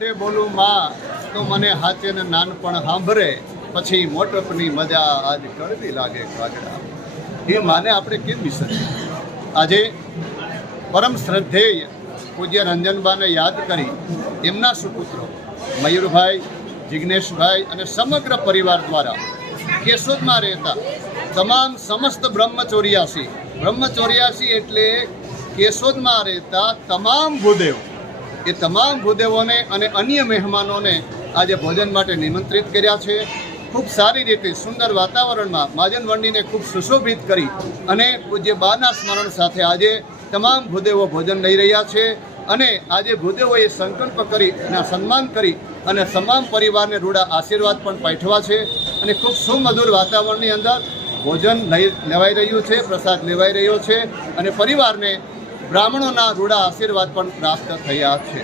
બોલું માં તો મને હાચે ને નાનપણ સાંભળે પછી મોટપની મજા આજ કડવી લાગે કાગડા. એ માને આપણે કેમ વિસરીએ? આજે પરમ શ્રદ્ધેય પૂજ્ય રંજનબાને યાદ કરી એમના સુપુત્રો મયુરભાઈ, જિજ્ઞેશભાઈ અને સમગ્ર પરિવાર દ્વારા કેશોદમાં રહેતા તમામ સમસ્ત બ્રહ્મચોર્યાસી એટલે કેશોદમાં રહેતા તમામ ભૂદેવ, એ તમામ ભૂદેવોને અને અન્ય મહેમાનોને આજે ભોજન માટે નિમંત્રિત કર્યા છે. ખૂબ સારી રીતે સુંદર વાતાવરણમાં મહાજન મંડીને ખૂબ સુશોભિત કરી અને પૂજ્ય બાના સ્મરણ સાથે આજે તમામ ભૂદેવો ભોજન લઈ રહ્યા છે. અને આજે ભૂદેવોએ સંકલ્પ કરી અને સન્માન કરી અને તમામ પરિવારને રૂડા આશીર્વાદ પણ પાઠવા છે. અને ખૂબ સુમધુર વાતાવરણની અંદર ભોજન લેવાઈ રહ્યું છે, પ્રસાદ લેવાઈ રહ્યો છે અને પરિવારને બ્રાહ્મણોના રૂડા આશીર્વાદ પણ પ્રાપ્ત થયા છે.